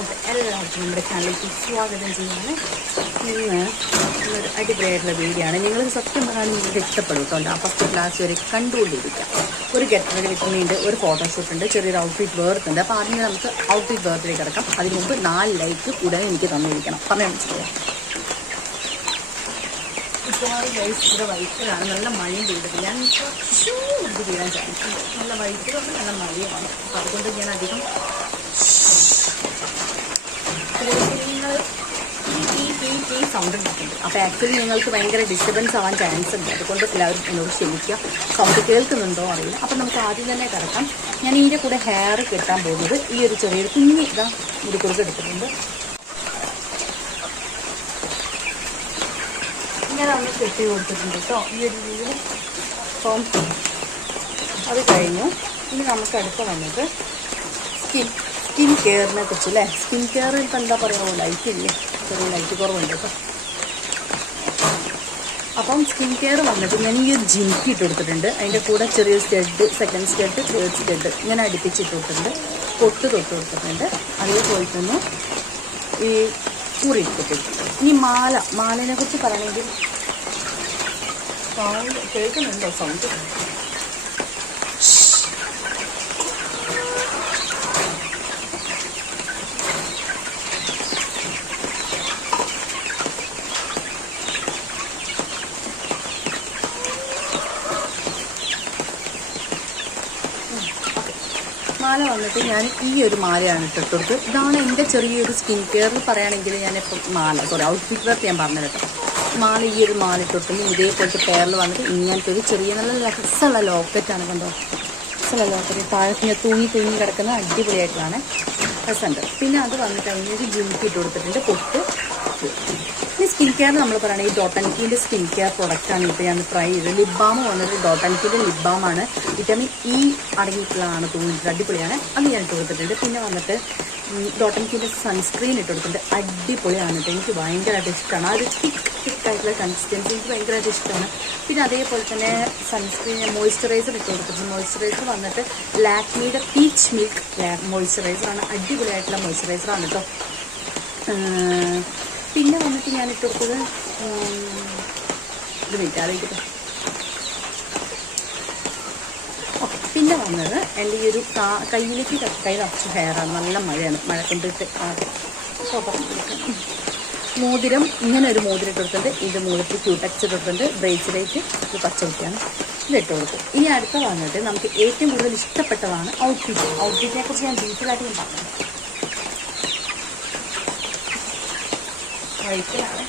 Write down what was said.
Okay, എല്ലാവർക്കും നമ്മുടെ ചാനലിലേക്ക് സ്വാഗതം ചെയ്യുന്നത്. ഇന്നൊരു അടിപൊളിയായിട്ടുള്ള വീഡിയോ ആണ്. നിങ്ങൾ സത്യം പറഞ്ഞാൽ നിങ്ങൾക്ക് ഇഷ്ടപ്പെടും കേട്ടോ. ആ ഫസ്റ്റ് ക്ലാസ് വരെ കണ്ടുകൊണ്ടിരിക്കാം. ഒരു ഗെറ്റ് റെഡി വിത്ത് മീ ഉണ്ട്, ഒരു ഫോട്ടോഷൂട്ട് ഉണ്ട്, ചെറിയൊരു ഔട്ട്ഫിറ്റ് വേർത്തുണ്ട്. അപ്പോൾ ആദ്യം നമുക്ക് ഔട്ട്ഫിറ്റ് വേർത്തിലേക്ക് കിടക്കാം. അതിന് മുമ്പ് 4 ലൈക്ക് ഉടനെ എനിക്ക് തന്നിരിക്കണം. പറയാൻ മനസ്സിലാവും. ഒരുപാട് ലൈഫ് ഇവിടെ വൈറ്റിലാണ്. നല്ല മഴയും പെയ്തത്. ഞാൻ ഇത് ചെയ്യാൻ ചാൻസ് നല്ല വൈറ്റിലുണ്ട്, നല്ല മഴയുമാണ്. അപ്പം അതുകൊണ്ട് ഞാൻ അധികം ഈ സൗണ്ട് ഉണ്ടാക്കുന്നുണ്ട്. അപ്പോൾ ആക്ച്വലി നിങ്ങൾക്ക് ഭയങ്കര ഡിസ്റ്റർബൻസ് ആവാൻ ചാൻസ് ഉണ്ട്. അതുകൊണ്ട് എല്ലാവരും എന്നോട് ക്ഷമിക്കുക. സൗണ്ട് കേൾക്കുന്നുണ്ടോ അറിയില്ല. അപ്പം നമുക്ക് ആദ്യം തന്നെ കിടക്കാം. ഞാൻ ഇതിൻ്റെ കൂടെ ഹെയർ കെട്ടാൻ പോകുന്നത് ഈ ഒരു ചെറിയൊരു കുഞ്ഞി ഇതാ മുടിക്കുറുക്ക് എടുത്തിട്ടുണ്ട്. ഇങ്ങനെ ഒന്ന് കെട്ടി കൊടുത്തിട്ടുണ്ട് കേട്ടോ ഈ ഒരു രീതിയിൽ. അപ്പം അത് കഴിഞ്ഞു. ഇനി നമുക്ക് അടുത്ത വന്നത് സ്കിൻ കെയറിനെ കുറിച്ച് അല്ലേ. സ്കിൻ കെയർ ഇപ്പം എന്താ പറയുക, ലൈറ്റ് ഇല്ലേ, ചെറിയ ലൈറ്റ് കുറവുണ്ട് കേട്ടോ. അപ്പം സ്കിൻ കെയർ വന്നിട്ട് ഞാൻ ഈ ഒരു ജിമിക്ക് ഇട്ട് കൊടുത്തിട്ടുണ്ട്. അതിൻ്റെ കൂടെ ചെറിയ stud, second stud, third stud ഇങ്ങനെ അടുപ്പിച്ചിട്ട് കൊടുത്തിട്ടുണ്ട്. പൊട്ട് തൊട്ട് കൊടുത്തിട്ടുണ്ട്. അതേപോലെ തന്നെ ഈ ഉറി ഇട്ടിട്ടുണ്ട്. ഇനി മാലേനെ കുറിച്ച് പറയണമെങ്കിൽ സൗണ്ട് കേൾക്കുന്നുണ്ടോ? സൗണ്ട് മാല വന്നിട്ട് ഞാൻ ഈ ഒരു മാലയാണ് ഇട്ടിട്ടുള്ളത്. ഇതാണ് എൻ്റെ ചെറിയൊരു സ്കിൻ കെയറിൽ പറയുകയാണെങ്കിൽ ഞാനിപ്പം ഔട്ട്ഫിറ്റ് വർക്ക് ഞാൻ പറഞ്ഞു കേട്ടോ. മാല ഈ ഒരു മാല ഇട്ടിട്ടുണ്ട്. ഇതേപോലത്തെ പെയറിൽ വന്നിട്ട് ഇങ്ങനത്തെ ഒരു ചെറിയ നല്ല രസമുള്ള ലോക്കറ്റാണ്. കണ്ടോ, രസമുള്ള ലോക്കറ്റ്. താഴെ ഞാൻ തൂങ്ങി കിടക്കുന്ന അടിപൊളിയായിട്ടാണ്, രസമുണ്ട്. പിന്നെ അത് വന്നിട്ട് അതിനൊരു ജിമിക്ക് ഇട്ട് കൊടുത്തിട്ടുണ്ട്. പൊട്ട്. ഈ സ്കിൻ കെയർ നമ്മൾ പറയുന്നത് ഈ ഡോട്ട് ആൻഡ് കീൻ്റെ സ്കിൻ കെയർ പ്രൊഡക്റ്റാണ് ഇപ്പോൾ ഞാൻ ട്രൈ ചെയ്തത്. ലിപ് ബാം വന്നിട്ട് ഡോട്ട് ആൻഡ് കീൻ്റെ ലിപ് ബാമാണ്. വിറ്റാമിൻ ഇ അടങ്ങിയിട്ടുള്ളതാണ്, തോന്നിയിട്ട് അടിപൊളിയാണ്. അത് ഞാൻ ഇട്ട് കൊടുത്തിട്ടുണ്ട്. പിന്നെ വന്നിട്ട് ഡോട്ട് ആൻഡ് കീൻ്റെ സൺസ്ക്രീൻ ഇട്ട് കൊടുത്തിട്ടുണ്ട്. അടിപൊളിയാണ് കേട്ടോ. എനിക്ക് ഭയങ്കരമായിട്ട് ഇഷ്ടമാണ്. ആ ഒരു തിക്കായിട്ടുള്ള കൺസിസ്റ്റൻസി എനിക്ക് ഭയങ്കരമായിട്ട് ഇഷ്ടമാണ്. പിന്നെ അതേപോലെ തന്നെ സൺസ്ക്രീൻ മോയ്സ്ചറൈസർ ഇട്ട് കൊടുത്തിട്ടുണ്ട്. മോയ്സ്ചറൈസർ വന്നിട്ട് ലാക്മിയുടെ പീച്ച് മിൽക്ക് മോയ്സ്ചറൈസറാണ്. അടിപൊളിയായിട്ടുള്ള മോയ്സ്ചറൈസറാണ് കേട്ടോ. പിന്നെ വന്നിട്ട് ഞാൻ ഇട്ട് കൊടുത്തത് ഇത് വിറ്റാറിയിട്ട്. ഓക്കെ, പിന്നെ വന്നത് എൻ്റെ ഈ ഒരു കയ്യിലേക്ക് കൈ കുറച്ച് ഹെയറാണ്. നല്ല മഴയാണ്, മഴ കൊണ്ടിട്ട് മോതിരം. ഇങ്ങനെ ഒരു മോതിരം ഇട്ട് കൊടുത്തിട്ടുണ്ട്. ഇത് മോതിരത്തിൽ ക്യൂടെക്സ് ഇട്ടിട്ടുണ്ട്. ബ്രേസ്ലെറ്റ് ഇത് പച്ചക്കുട്ടിയാണ്. ഇത് ഇട്ട് കൊടുക്കും. ഇനി അടുത്ത വന്നിട്ട് നമുക്ക് ഏറ്റവും കൂടുതൽ ഇഷ്ടപ്പെട്ടതാണ് ഔട്ട്ഫിറ്റിനെ കുറിച്ച് ഞാൻ ഡീറ്റെയിലായിട്ട് ഞാൻ പറഞ്ഞു. വൈറ്റിലാണ്.